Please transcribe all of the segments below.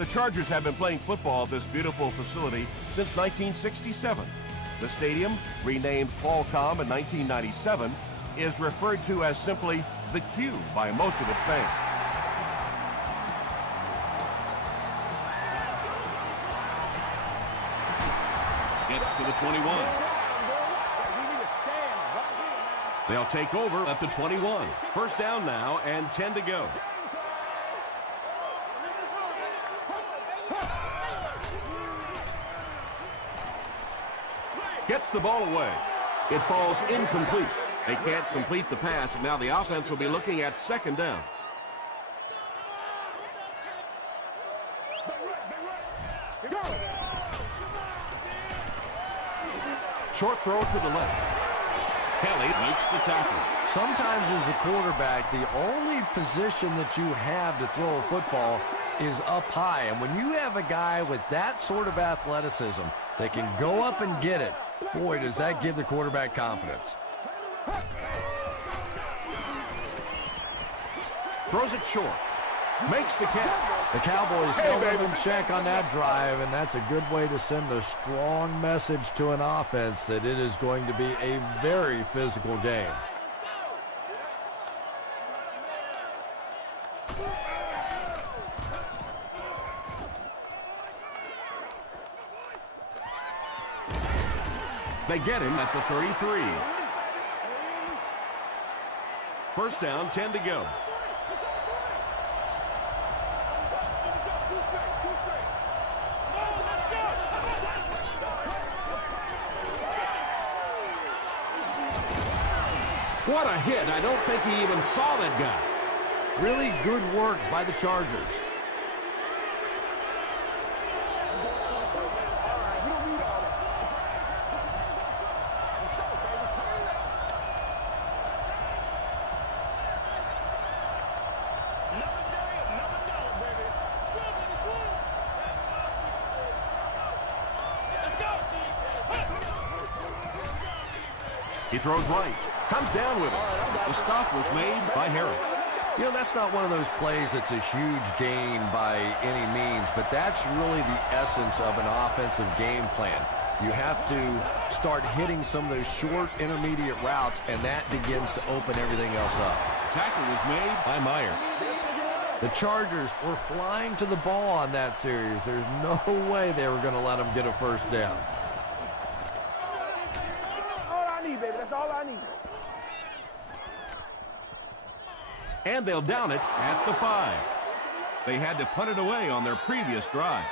The Chargers have been playing football at this beautiful facility since 1967. The stadium, renamed Qualcomm in 1997, is referred to as simply the Q by most of its fans. Gets to the 21. They'll take over at the 21. First down now and 10 to go. Gets the ball away. It falls incomplete. They can't complete the pass, and now the offense will be looking at second down. Short throw to the left. Kelly makes the tackle. Sometimes as a quarterback, the only position that you have to throw a football is up high. And when you have a guy with that sort of athleticism that can go up and get it, boy, does that give the quarterback confidence. Throws it short. Makes the catch. The Cowboys still in check on that drive, and that's a good way to send a strong message to an offense that it is going to be a very physical game. They get him at the 33. First down, 10 to go. What a hit. I don't think he even saw that guy. Really good work by the Chargers. He throws right. Comes down with it. The stop was made by Harris. You know, that's not one of those plays that's a huge gain by any means, but that's really the essence of an offensive game plan. You have to start hitting some of those short intermediate routes, and that begins to open everything else up. Tackle was made by Meyer. The Chargers were flying to the ball on that series. There's no way they were going to let them get a first down. All I need, baby. That's all I need. And they'll down it at the 5. They had to punt it away on their previous drive.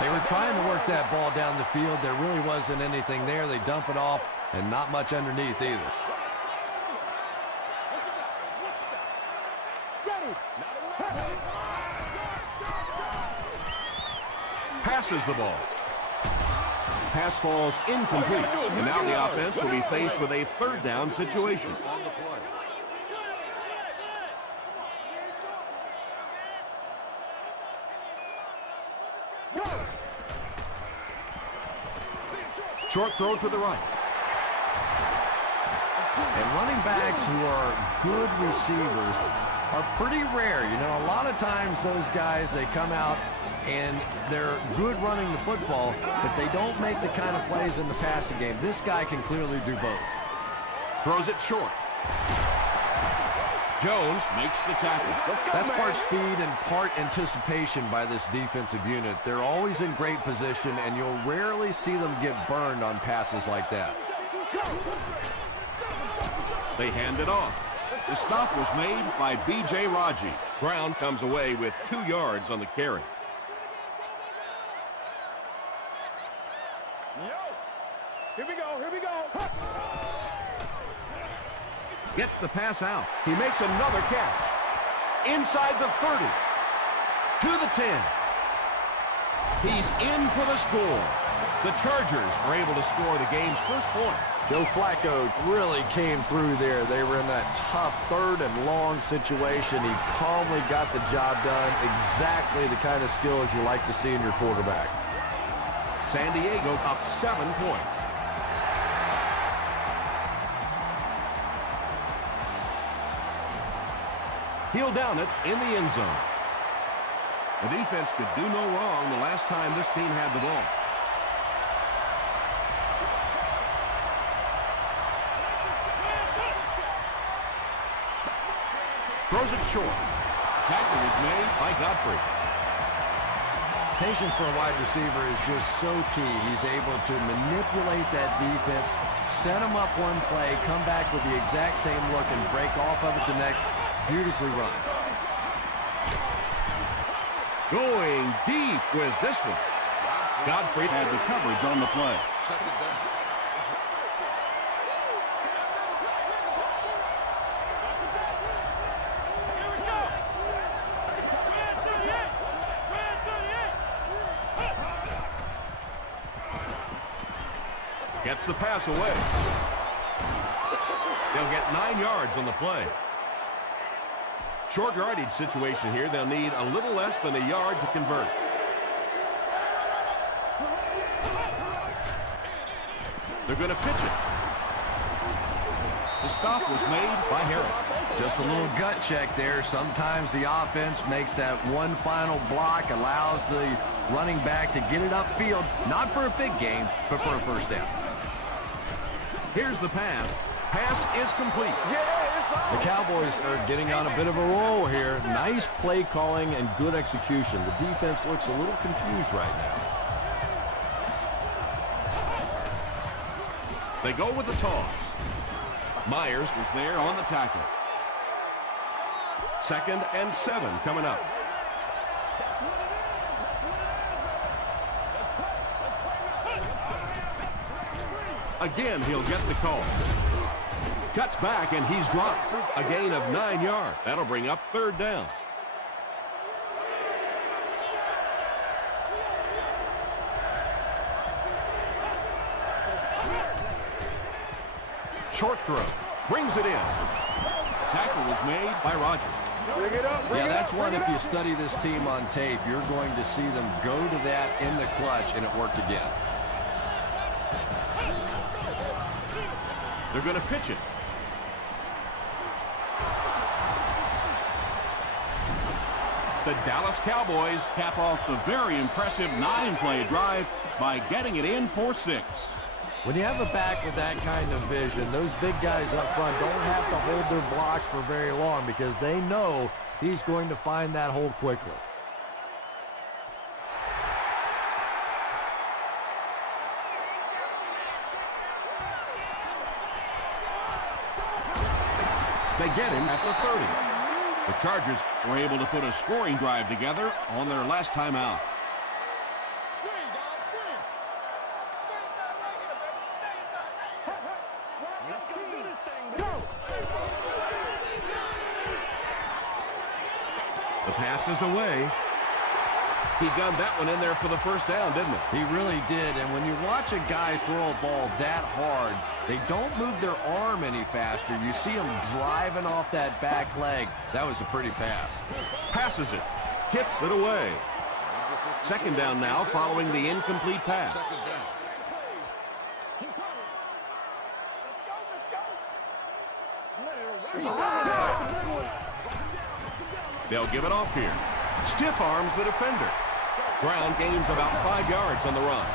They were trying to work that ball down the field. There really wasn't anything there. They dump it off, and not much underneath either. Passes the ball. Pass falls incomplete, and now the offense will be faced with a third down situation. Short throw to the right. And running backs who are good receivers are pretty rare. You know, a lot of times those guys, they come out and they're good running the football, but they don't make the kind of plays in the passing game. This guy can clearly do both. Throws it short. Jones makes the tackle. That's part speed and part anticipation by this defensive unit. They're always in great position, and you'll rarely see them get burned on passes like that. They hand it off. The stop was made by B.J. Raji. Brown comes away with 2 yards on the carry. Here we go. Here we go. Gets the pass out. He makes another catch. Inside the 30. To the 10. He's in for the score. The Chargers are able to score the game's first point. Joe Flacco really came through there. They were in that tough third and long situation. He calmly got the job done. Exactly the kind of skills you like to see in your quarterback. San Diego up 7 points. He'll down it in the end zone. The defense could do no wrong the last time this team had the ball. Throws it short. Tackle is made by Godfrey. Patience for a wide receiver is just so key. He's able to manipulate that defense, set them up one play, come back with the exact same look, and break off of it the next. Beautifully run. Going deep with this one. Godfrey had the coverage on the play. Gets the pass away. They'll get 9 yards on the play. Short yardage situation here. They'll need a little less than a yard to convert. They're going to pitch it. The stop was made by Harris. Just a little gut check there. Sometimes the offense makes that one final block, allows the running back to get it upfield, not for a big gain, but for a first down. Here's the pass. Pass is complete. The Cowboys are getting on a bit of a roll here. Nice play calling and good execution. The defense looks a little confused right now. They go with the toss. Myers was there on the tackle. 2nd and 7 coming up. Again, he'll get the call. Cuts back, and he's dropped. A gain of 9 yards. That'll bring up 3rd down. Short throw. Brings it in. Tackle was made by Rogers. Yeah, that's one. If you study this team on tape, you're going to see them go to that in the clutch, and it worked again. They're going to pitch it. The Dallas Cowboys Cap off the very impressive 9-play drive by getting it in for 6. When you have a back with that kind of vision, those big guys up front don't have to hold their blocks for very long because they know he's going to find that hole quickly. They get him at the 30. The Chargers were able to put a scoring drive together on their last time out. The pass is away. He gunned that one in there for the first down, didn't he? He really did, and when you watch a guy throw a ball that hard, they don't move their arm any faster. You see him driving off that back leg. That was a pretty pass. Passes it. Tips it away. 2nd down now following the incomplete pass. They'll give it off here. Stiff arms the defender. Brown gains about 5 yards on the run.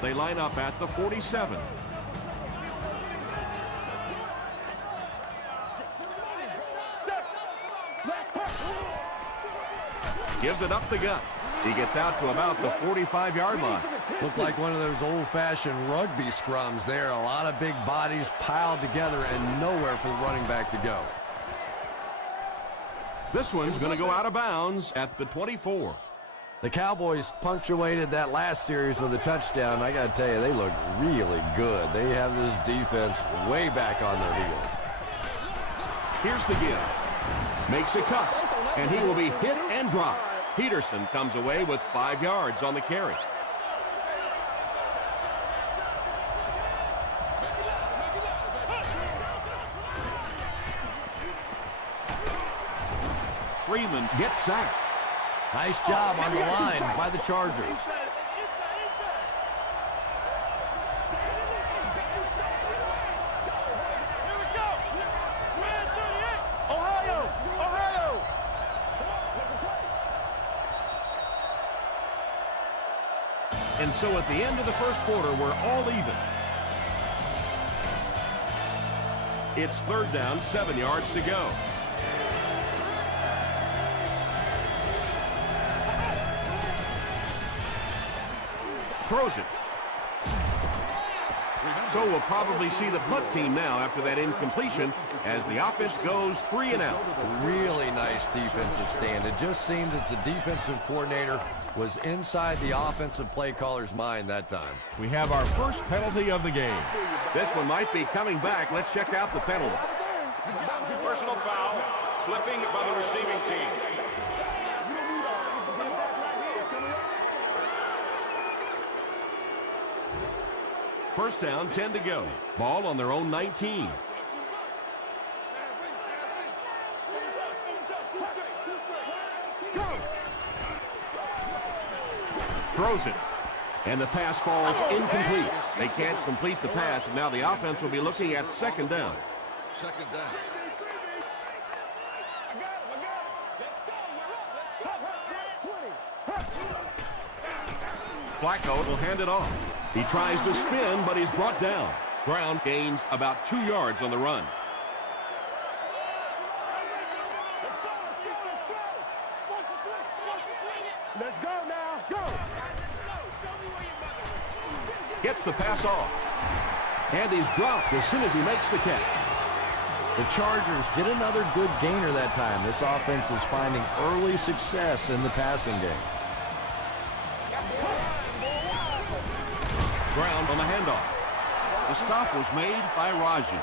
They line up at the 47. Gives it up the gut. He gets out to about the 45-yard line. Looked like one of those old-fashioned rugby scrums there. A lot of big bodies piled together and nowhere for the running back to go. This one's going to go out of bounds at the 24. The Cowboys punctuated that last series with a touchdown. I got to tell you, they look really good. They have this defense way back on their heels. Here's the give. Makes a cut, and he will be hit and dropped. Peterson comes away with 5 yards on the carry. Freeman gets sacked. Nice job on the line by the Chargers. And so at the end of the first quarter, we're all even. It's third down, 7 yards to go. Throws it. So we'll probably see the punt team now after that incompletion as the offense goes 3 and out. Really nice defensive stand. It just seemed that the defensive coordinator was inside the offensive play caller's mind that time. We have our first penalty of the game. This one might be coming back. Let's check out the penalty. Personal foul, flipping by the receiving team. First down, 10 to go. Ball on their own 19. Throws it. And the pass falls incomplete. They can't complete the pass, and now the offense will be looking at second down. Second down. Flacco will hand it off. He tries to spin, but he's brought down. Brown gains about 2 yards on the run. Let's go now. Go. Gets the pass off. And he's dropped as soon as he makes the catch. The Chargers get another good gainer that time. This offense is finding early success in the passing game. Brown on the handoff. The stop was made by Raji.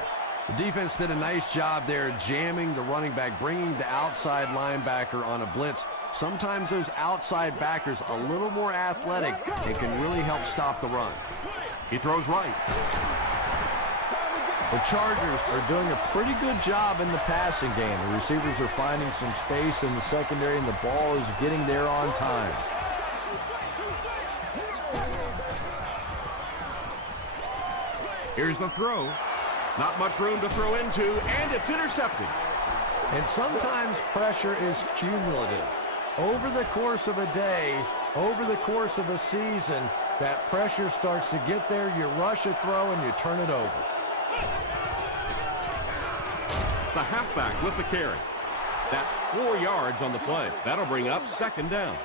The defense did a nice job there jamming the running back, bringing the outside linebacker on a blitz. Sometimes those outside backers a little more athletic and can really help stop the run. He throws right. The Chargers are doing a pretty good job in the passing game. The receivers are finding some space in the secondary, and the ball is getting there on time. Here's the throw. Not much room to throw into, and it's intercepted. And sometimes pressure is cumulative. Over the course of a day, over the course of a season, that pressure starts to get there, you rush a throw, and you turn it over. The halfback with the carry. That's 4 yards on the play. That'll bring up second down.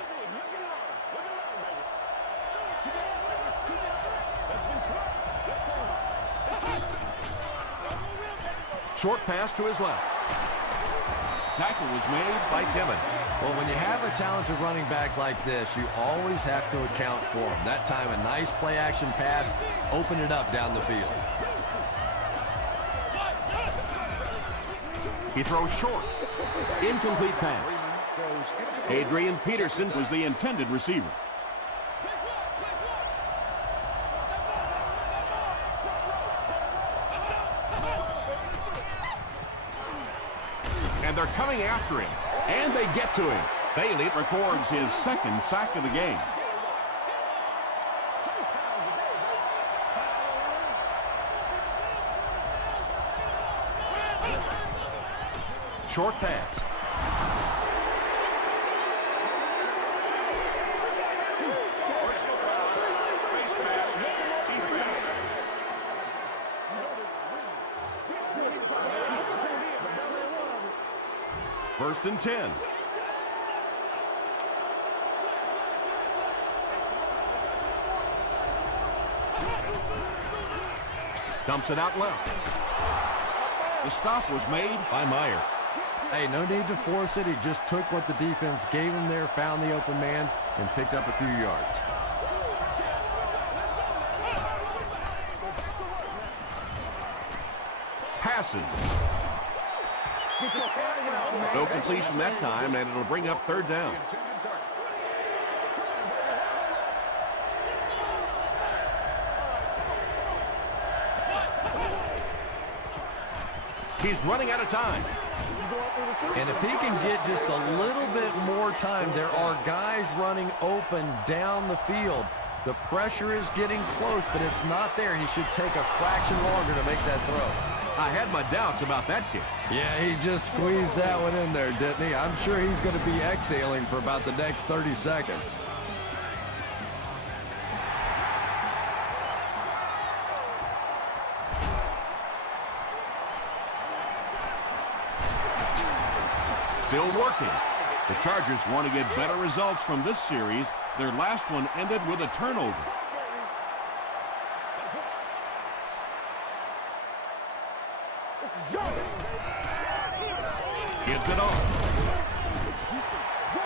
Short pass to his left. Tackle was made by Timmons. Well, when you have a talented running back like this, you always have to account for him. That time, a nice play-action pass opened it up down the field. He throws short. Incomplete pass. Adrian Peterson was the intended receiver. And they're coming after him. And they get to him. Bailey records his second sack of the game. Short pass. Personal foul, face mask, defense. First and 10. Dumps it out left. The stop was made by Meyer. Hey, no need to force it. He just took what the defense gave him there, found the open man, and picked up a few yards. Passes. No completion that time, and it'll bring up third down. He's running out of time. And if he can get just a little bit more time, there are guys running open down the field. The pressure is getting close, but it's not there. He should take a fraction longer to make that throw. I had my doubts about that kick. Yeah, he just squeezed that one in there, didn't he? I'm sure he's going to be exhaling for about the next 30 seconds. still working. The Chargers want to get better results from this series. Their last one ended with a turnover. Gives it off.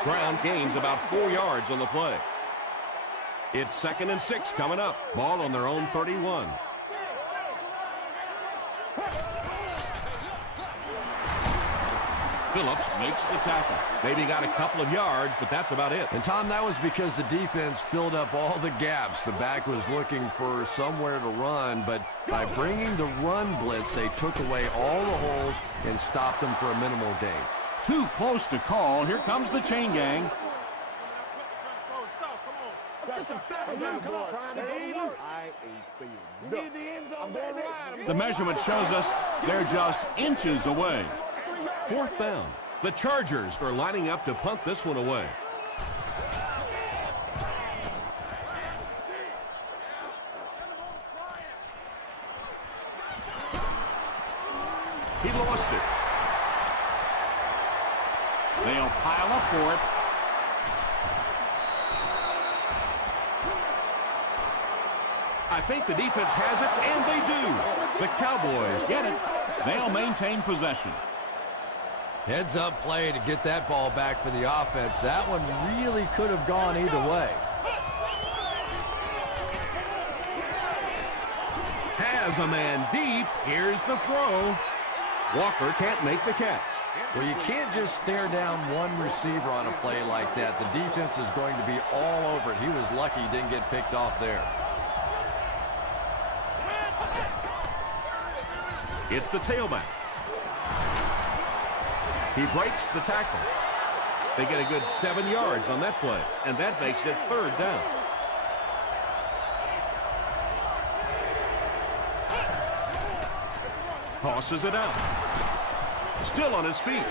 Brown gains about 4 yards on the play. It's 2nd and 6 coming up. Ball on their own 31. Phillips makes the tackle. Maybe got a couple of yards, but that's about it. And, Tom, that was because the defense filled up all the gaps. The back was looking for somewhere to run, but by bringing the run blitz, they took away all the holes and stopped them for a minimal gain. Too close to call. Here comes the chain gang. The measurement shows us they're just inches away. 4th down. The Chargers are lining up to punt this one away. He lost it. They'll pile up for it. I think the defense has it, and they do. The Cowboys get it. They'll maintain possession. Heads-up play to get that ball back for the offense. That one really could have gone either way. Has a man deep. Here's the throw. Walker can't make the catch. Well, you can't just stare down one receiver on a play like that. The defense is going to be all over it. He was lucky he didn't get picked off there. It's the tailback. He breaks the tackle. They get a good 7 yards on that play, and that makes it 3rd down. Tosses it out. Still on his feet.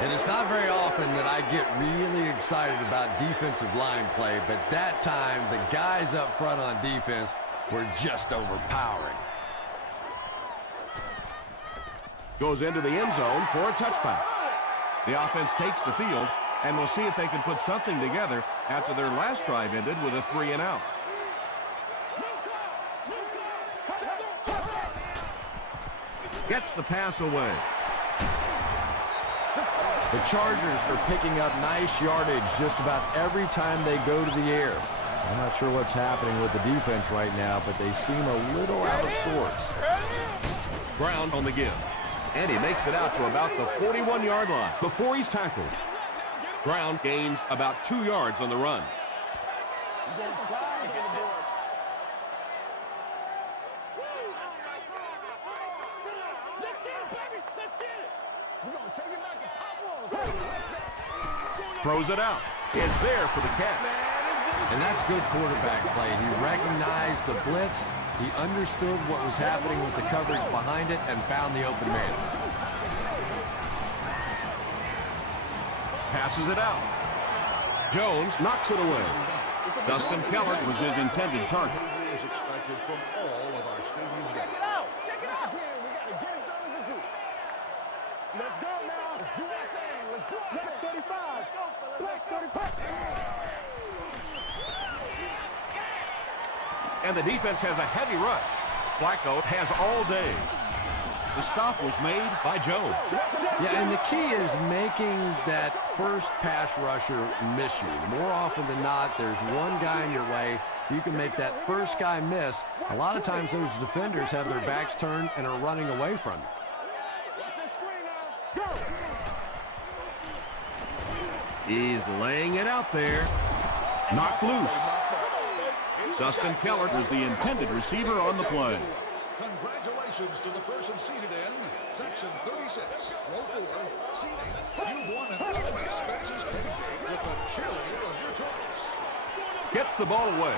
And it's not very often that I get really excited about defensive line play, but that time the guys up front on defense were just overpowering. Goes into the end zone for a touchback. The offense takes the field, and we'll see if they can put something together after their last drive ended with a 3 and out. Gets the pass away. The Chargers are picking up nice yardage just about every time they go to the air. I'm not sure what's happening with the defense right now, but they seem a little out of sorts. Brown on the give. And he makes it out to about the 41-yard line before he's tackled. Brown gains about 2 yards on the run. Throws it out. It's there for the catch. And that's good quarterback play. He recognized the blitz. He understood what was happening with the coverage behind it and found the open man. Passes it out. Jones knocks it away. Dustin Keller was his intended target. Is expected from all of our stadium. Check it out. Check it out. Again, we got to get it done as a group. Let's go now. Let's do our thing. Let's do our thing. 35. Black 35. And the defense has a heavy rush. Flacco has all day. The stop was made by Joe. Yeah, and the key is making that first pass rusher miss you. More often than not, there's one guy in your way. You can make that first guy miss. A lot of times those defenders have their backs turned and are running away from you. He's laying it out there. Knocked loose. Dustin Keller was the intended receiver on the play. Congratulations to the person seated in section 36, row 4, seating. You've won an all-expenses paid game with the cheerleader of your choice. Gets the ball away.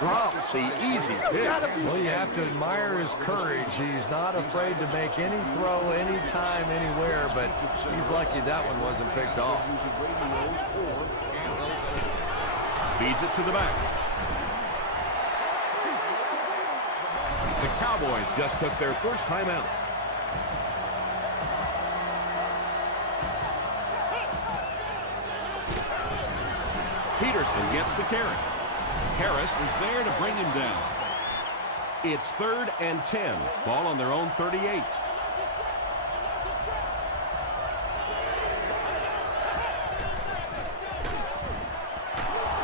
Drops the easy pick. Well, you have to admire his courage. He's not afraid to make any throw, anytime, anywhere, but he's lucky that one wasn't picked off. Feeds it to the back. The Cowboys just took their first time out. Peterson gets the carry. Harris is there to bring him down. It's 3rd and 10. Ball on their own 38.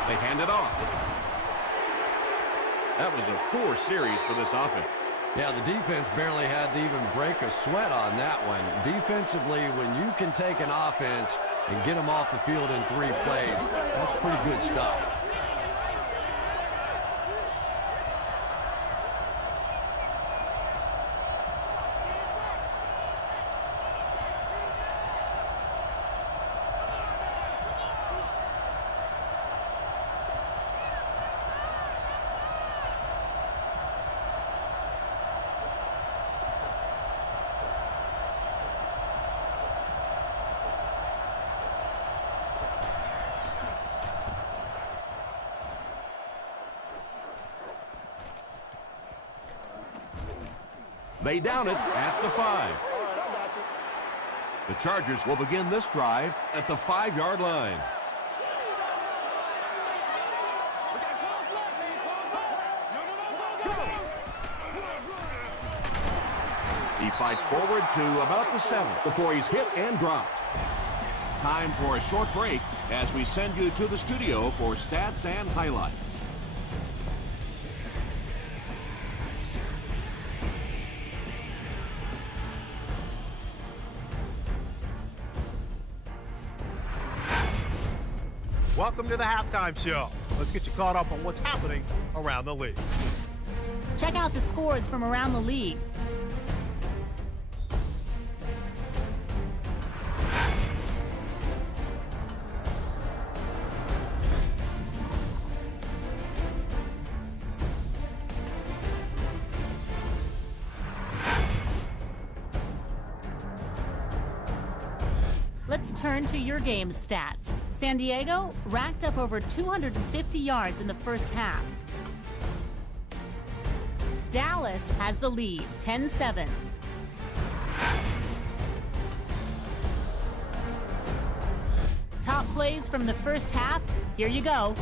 They hand it off. That was a poor series for this offense. Yeah, the defense barely had to even break a sweat on that one. Defensively, when you can take an offense and get them off the field in 3 plays, that's pretty good stuff. They down it at the 5. The Chargers will begin this drive at the 5-yard line. He fights forward to about the 7 before he's hit and dropped. Time for a short break as we send you to the studio for stats and highlights. Welcome to the halftime show. Let's get you caught up on what's happening around the league. Check out the scores from around the league. Let's turn to your game's stats. San Diego racked up over 250 yards in the first half. Dallas has the lead, 10-7. Top plays from the first half, here you go.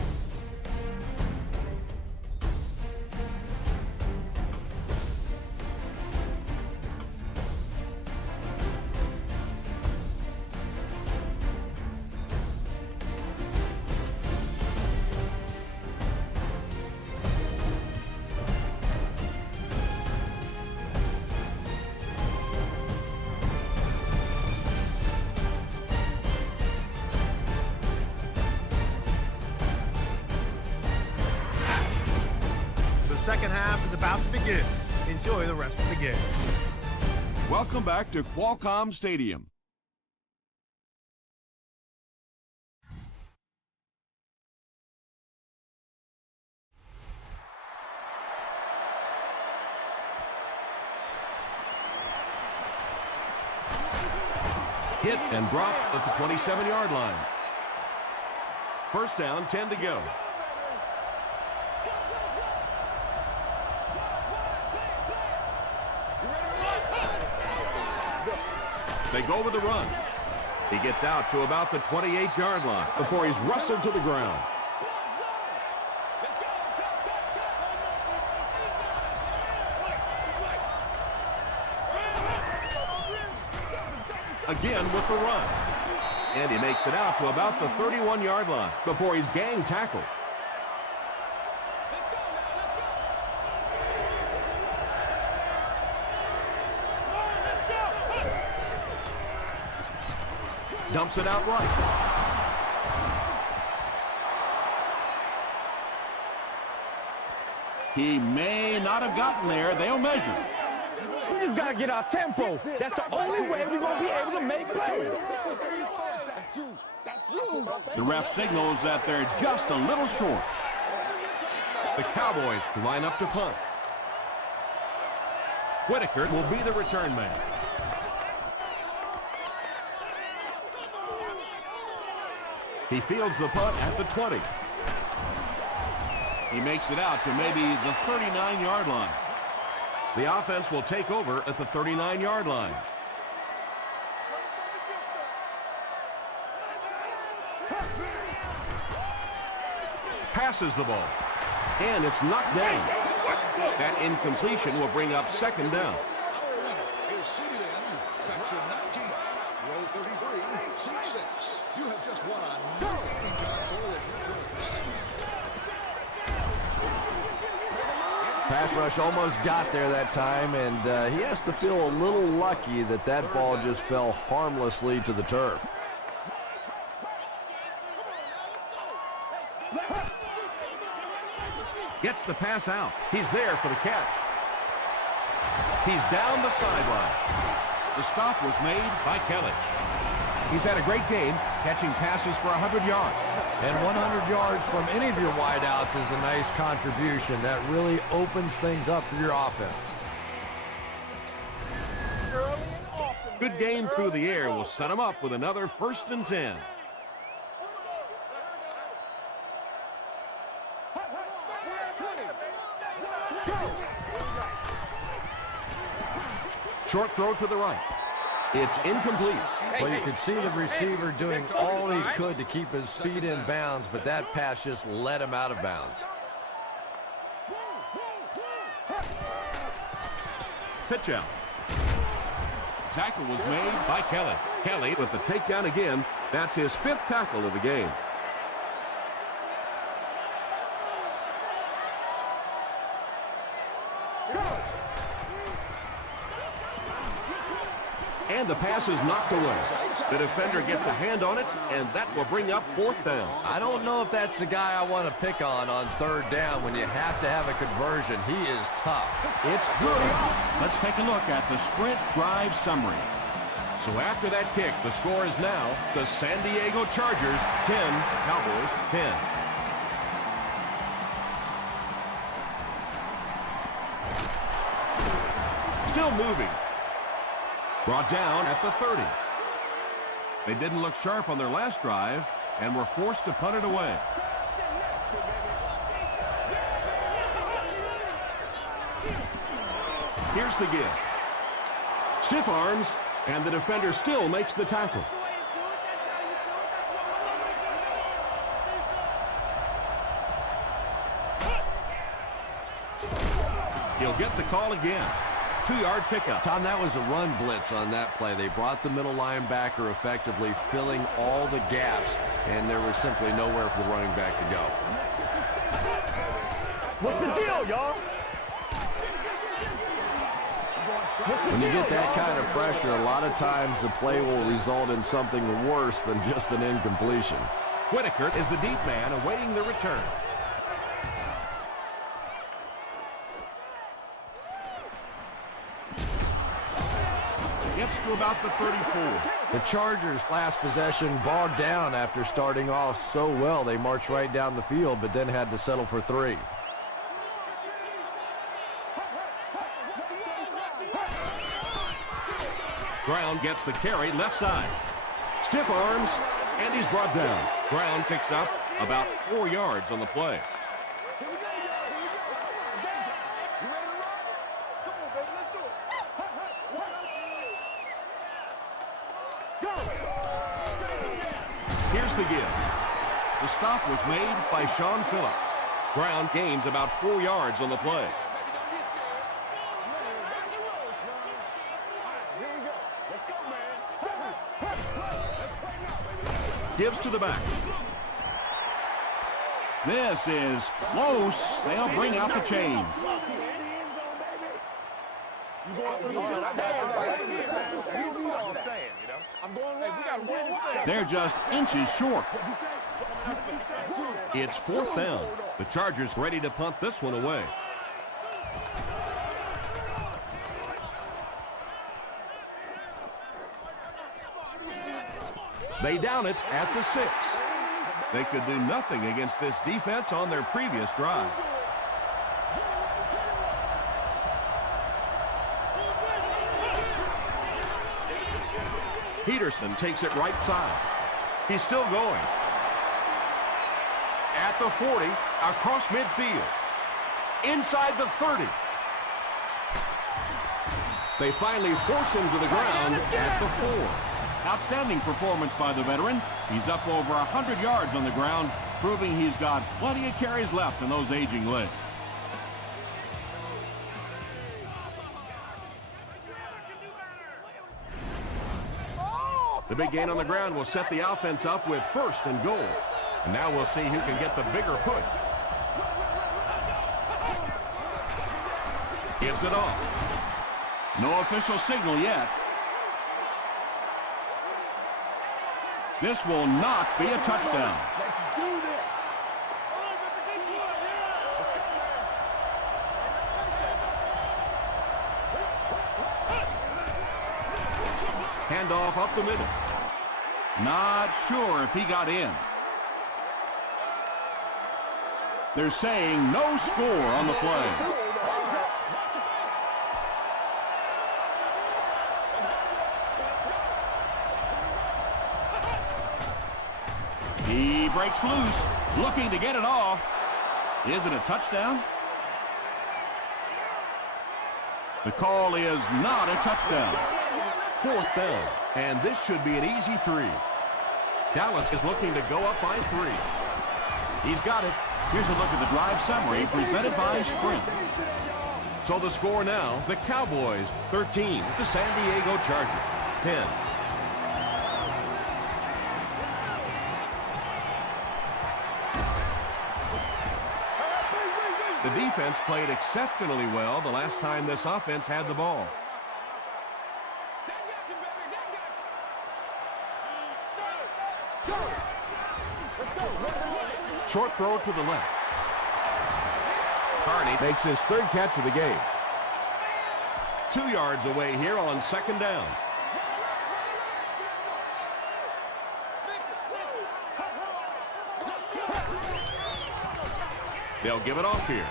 The second half is about to begin. Enjoy the rest of the game. Welcome back to Qualcomm Stadium. Hit and drop at the 27-yard line. First down, 10 to go. They go with the run. He gets out to about the 28-yard line before he's wrestled to the ground. Again with the run. And he makes it out to about the 31-yard line before he's gang tackled. Dumps it out right. He may not have gotten there. They'll measure. We just got to get our tempo. That's the only way we're going to be able to make plays. The ref signals that they're just a little short. The Cowboys line up to punt. Whitaker will be the return man. He fields the punt at the 20. He makes it out to maybe the 39-yard line. The offense will take over at the 39-yard line. passes the ball. And it's knocked down. That incompletion will bring up second down. Our winner is seated in section 19, row 33, seat 6. You have just won a new game console at your choice. Pass rush almost got there that time, and he has to feel a little lucky that that ball just fell harmlessly to the turf. Gets the pass out. He's there for the catch. He's down the sideline. The stop was made by Kelly. He's had a great game, catching passes for 100 yards. And 100 yards from any of your wideouts is a nice contribution. That really opens things up for your offense. Good game through the air will set him up with another 1st and 10. Short throw to the right. It's incomplete. Well, you could see the receiver doing all he could to keep his feet in bounds, but that pass just let him out of bounds. Pitch out. Tackle was made by Kelly. Kelly with the takedown again. That's his 5th tackle of the game. And the pass is knocked away. The defender gets a hand on it, and that will bring up 4th down. I don't know if that's the guy I want to pick on 3rd down when you have to have a conversion. He is tough. It's good. Let's take a look at the sprint drive summary. So after that kick, the score is now the San Diego Chargers 10, Cowboys 10. Still moving. Brought down at the 30. They didn't look sharp on their last drive and were forced to punt it away. Here's the give. Stiff arms, and the defender still makes the tackle. He'll get the call again. 2-yard pickup. Tom, that was a run blitz on that play. They brought the middle linebacker effectively, filling all the gaps, and there was simply nowhere for the running back to go. What's the deal, y'all? When you get that kind of pressure, a lot of times the play will result in something worse than just an incompletion. Whitaker is the deep man awaiting the return. Gets to about the 34. The Chargers' last possession bogged down after starting off so well. They marched right down the field, but then had to settle for 3. Brown gets the carry left side. Stiff arms, and he's brought down. Brown picks up about 4 yards on the play. Here's the give. The stop was made by Sean Phillips. Brown gains about 4 yards on the play. Gives to the back. This is close. They'll bring out the chains. They're just inches short. It's 4th down. The Chargers ready to punt this one away. They down it at the 6. They could do nothing against this defense on their previous drive. Peterson takes it right side. He's still going. At the 40, across midfield. Inside the 30. They finally force him to the ground at the 4. Outstanding performance by the veteran. He's up over 100 yards on the ground, proving he's got plenty of carries left in those aging legs. The big gain on the ground will set the offense up with 1st and goal. And now we'll see who can get the bigger push. Gives it off. No official signal yet. This will not be a touchdown. Let's do this. Let's go, man. Handoff up the middle. Not sure if he got in. They're saying no score on the play. He breaks loose, looking to get it off. Is it a touchdown? The call is not a touchdown. 4th down, and this should be an easy 3. Dallas is looking to go up by 3. He's got it. Here's a look at the drive summary presented by Sprint. So the score now, the Cowboys 13, the San Diego Chargers 10. The defense played exceptionally well the last time this offense had the ball. Short throw to the left. Carney makes his 3rd catch of the game. 2 yards away here on 2nd down. They'll give it off here.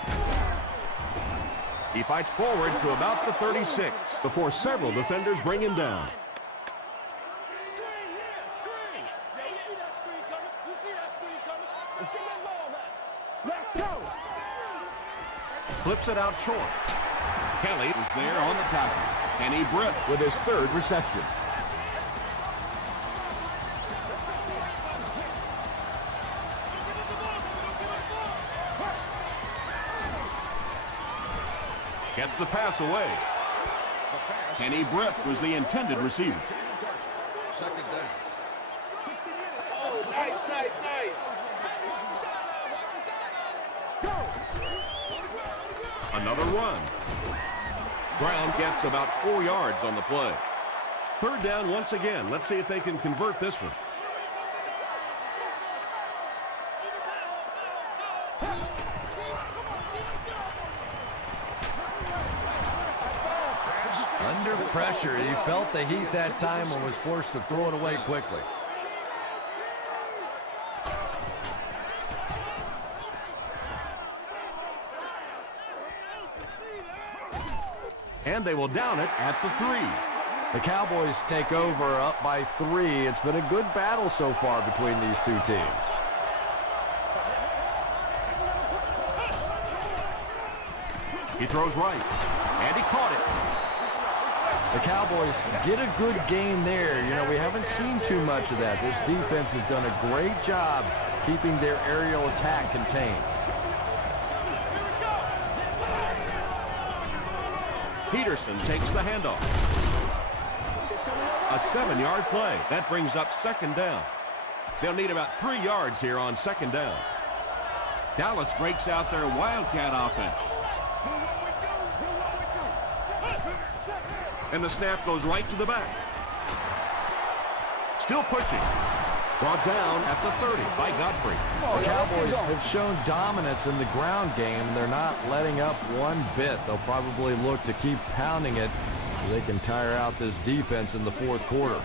He fights forward to about the 36 before several defenders bring him down. Flips it out short. Kelly is there on the tackle. Kenny Britt with his 3rd reception. Gets the pass away. Kenny Britt was the intended receiver. 2nd down. 60 minutes. Oh, nice. Another run. Brown gets about 4 yards on the play. 3rd down once again. Let's see if they can convert this one. Under pressure, he felt the heat that time and was forced to throw it away quickly. And they will down it at the 3. The Cowboys take over up by 3. It's been a good battle so far between these two teams. He throws right, and he caught it. The Cowboys get a good gain there. You know, we haven't seen too much of that. This defense has done a great job keeping their aerial attack contained. Peterson takes the handoff. A 7-yard play. That brings up 2nd down. They'll need about 3 yards here on 2nd down. Dallas breaks out their Wildcat offense. And the snap goes right to the back. Still pushing. Brought down at the 30 by Godfrey. The Cowboys have shown dominance in the ground game. They're not letting up one bit. They'll probably look to keep pounding it so they can tire out this defense in the 4th quarter.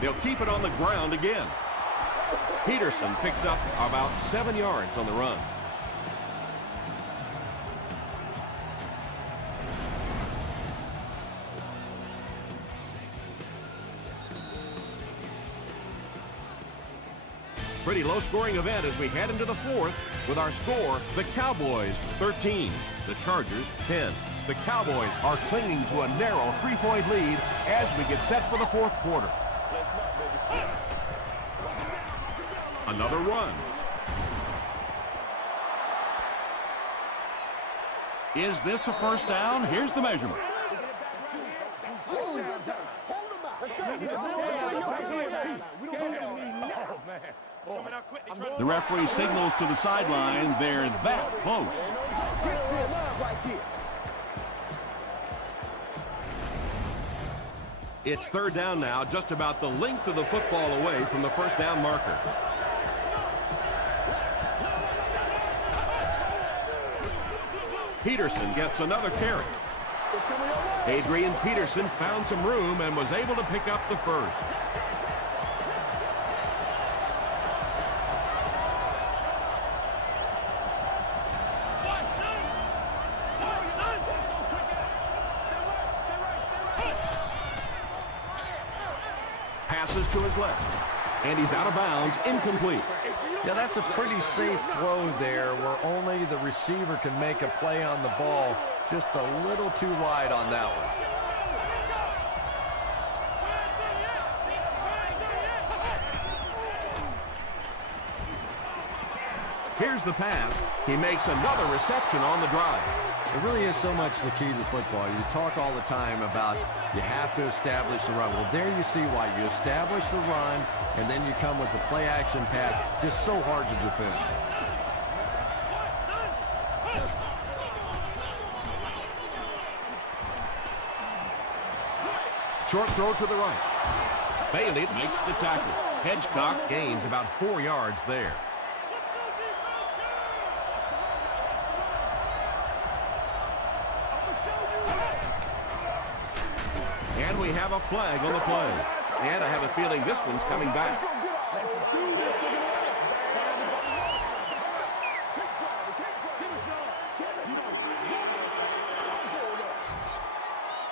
They'll keep it on the ground again. Peterson picks up about 7 yards on the run. Pretty low-scoring event as we head into the 4th with our score, the Cowboys 13, the Chargers 10. The Cowboys are clinging to a narrow 3-point lead as we get set for the fourth quarter. Another run. Is this a first down? Here's the measurement. The referee signals to the sideline. They're that close. It's third down now, just about the length of the football away from the first down marker. Peterson gets another carry. Adrian Peterson found some room and was able to pick up the first. Passes to his left, and he's out of bounds, incomplete. Yeah, that's a pretty safe throw there where only the receiver can make a play on the ball. Just a little too wide on that one. Here's the pass. He makes another reception on the drive. It really is so much the key to football. You talk all the time about you have to establish the run. Well, there you see why. You establish the run, and then you come with the play-action pass. Just so hard to defend. Short throw to the right. Bailey makes the tackle. Hedgecock gains about 4 yards there. And we have a flag on the play. And I have a feeling this one's coming back.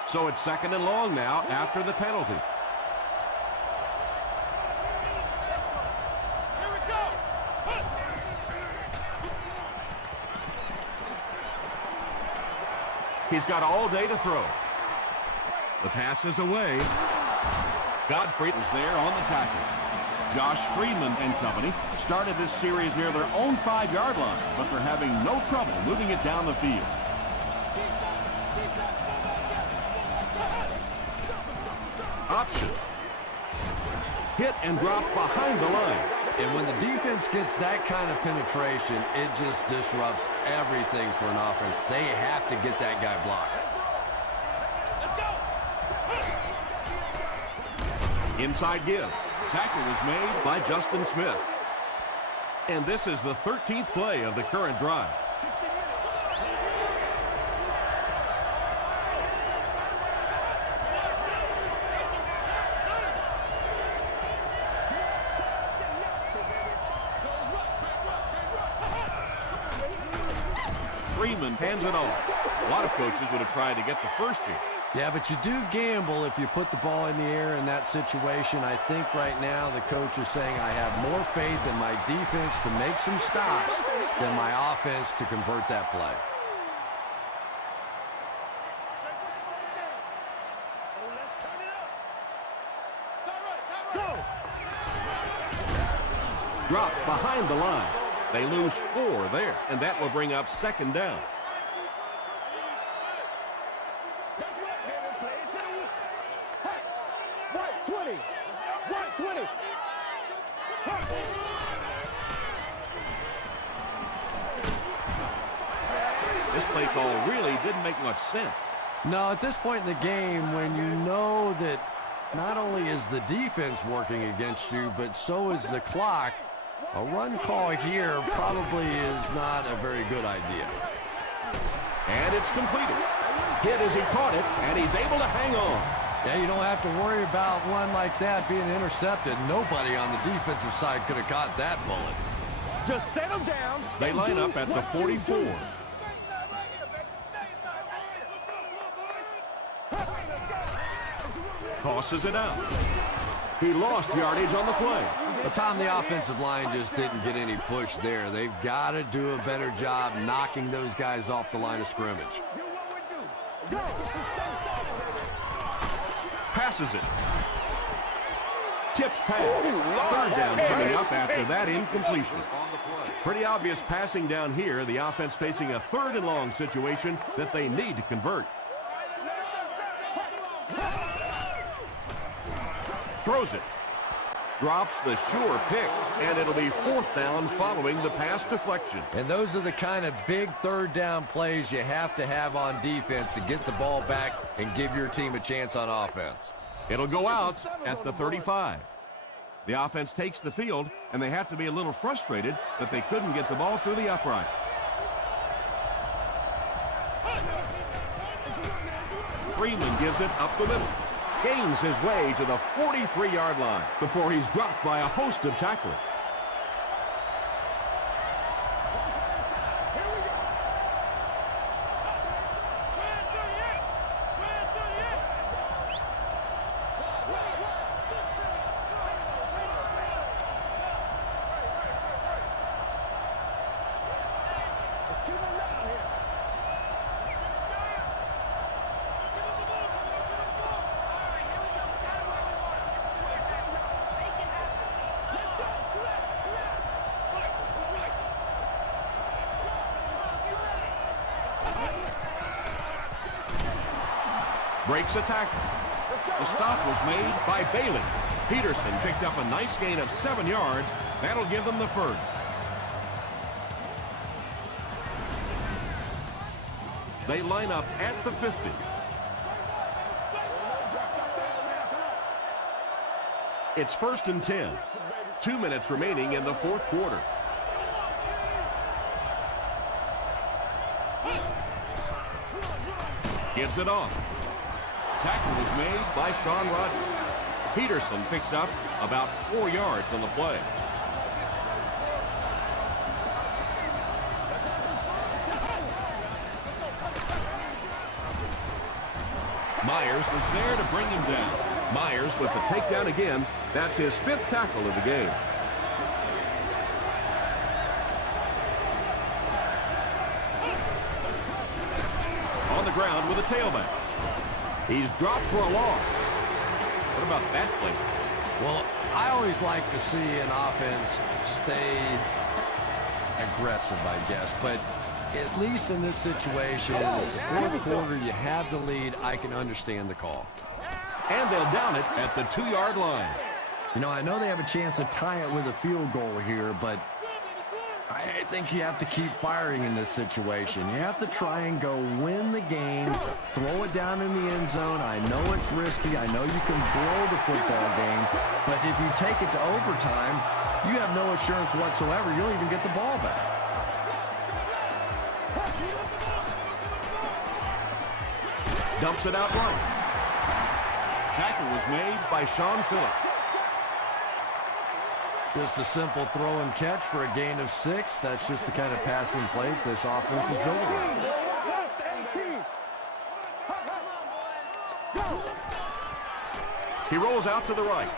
So it's second and long now after the penalty. He's got all day to throw. The pass is away. Godfrey is there on the tackle. Josh Freeman and company started this series near their own 5-yard line, but they're having no trouble moving it down the field. Option. Hit and drop behind the line. And when the defense gets that kind of penetration, it just disrupts everything for an offense. They have to get that guy blocked. Inside give. Tackle was made by Justin Smith. And this is the 13th play of the current drive. Freeman hands it off. A lot of coaches would have tried to get the first here. Yeah, but you do gamble if you put the ball in the air in that situation. I think right now the coach is saying I have more faith in my defense to make some stops than my offense to convert that play. Dropped behind the line. They lose 4 there, and that will bring up second down. This play call really didn't make much sense. No, at this point in the game, when you know that not only is the defense working against you, but so is the clock, a run call here probably is not a very good idea. And it's completed. Hit as he caught it, and he's able to hang on. Yeah, you don't have to worry about one like that being intercepted. Nobody on the defensive side could have caught that bullet. Just settle down. They line up at the 44. Tosses it out. He lost yardage on the play. But Tom, the offensive line just didn't get any push there. They've got to do a better job knocking those guys off the line of scrimmage. Passes it. Tipped pass. Third down coming up after that incompletion. Pretty obvious passing down here. The offense facing a 3rd and long situation that they need to convert. Throws it. Drops the sure pick, and it'll be 4th down following the pass deflection. And those are the kind of big 3rd down plays you have to have on defense to get the ball back and give your team a chance on offense. It'll go out at the 35. The offense takes the field, and they have to be a little frustrated that they couldn't get the ball through the upright. Freeman gives it up the middle. Gains his way to the 43-yard line before he's dropped by a host of tacklers. Breaks a tackle. The stop was made by Bailey. Peterson picked up a nice gain of 7 yards. That'll give them the 1st. They line up at the 50. It's 1st and 10. 2 minutes remaining in the 4th quarter. Gives it off. Tackle was made by Sean Rogers. Peterson picks up about 4 yards on the play. Myers was there to bring him down. Myers with the takedown again. That's his 5th tackle of the game. On the ground with a tailback. He's dropped for a loss. What about that play? Well, I always like to see an offense stay aggressive, I guess. But at least in this situation, it's the 4th quarter, you have the lead. I can understand the call. And they'll down it at the 2-yard line. You know, I know they have a chance to tie it with a field goal here, but I think you have to keep firing in this situation. You have to try and go win the game, throw it down in the end zone. I know it's risky. I know you can blow the football game, but if you take it to overtime, you have no assurance whatsoever you'll even get the ball back. Dumps it out right. Tackle was made by Sean Phillips. Just a simple throw and catch for a gain of 6. That's just the kind of passing play this offense is built around. He rolls out to the right.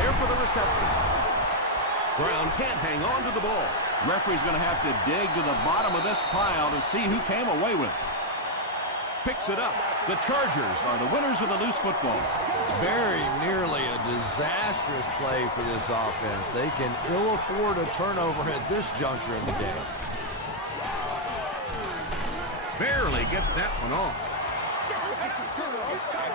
There for the reception. Brown can't hang on to the ball. Referee's going to have to dig to the bottom of this pile to see who came away with it. Picks it up. The Chargers are the winners of the loose football. Very nearly a disastrous play for this offense. They can ill afford a turnover at this juncture in the game. Barely gets that one off.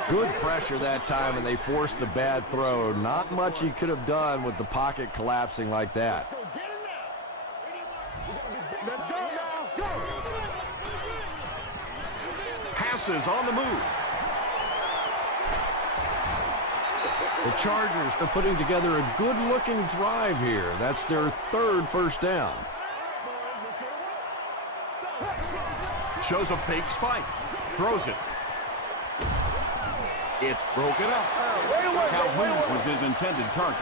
Good pressure that time, and they forced a bad throw. Not much he could have done with the pocket collapsing like that. Passes on the move. The Chargers are putting together a good-looking drive here. That's their 3rd first down. Shows a fake spike. Throws it. It's broken up. Calhoun was his intended target.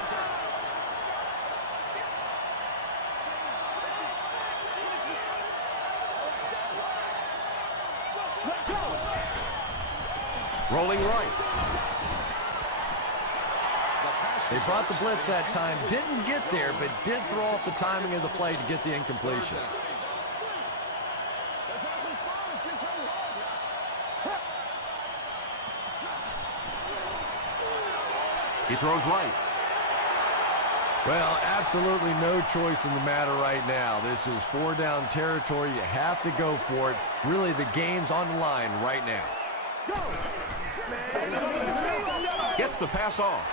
Rolling right. They brought the blitz that time. Didn't get there, but did throw off the timing of the play to get the incompletion. He throws right. Well, absolutely no choice in the matter right now. This is 4-down territory. You have to go for it. Really, the game's on the line right now. Gets the pass off.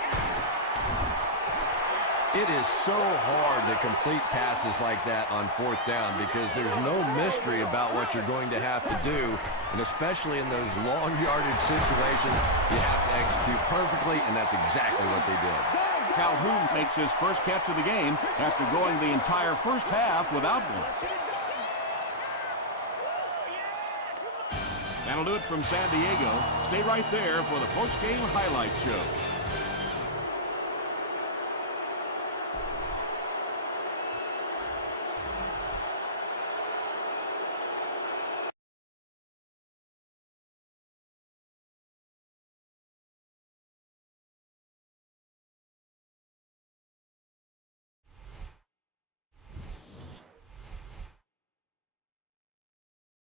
It is so hard to complete passes like that on 4th down because there's no mystery about what you're going to have to do, and especially in those long yardage situations, you have to execute perfectly, and that's exactly what they did. Calhoun makes his first catch of the game after going the entire first half without one. That'll do it from San Diego. Stay right there for the post-game highlight show.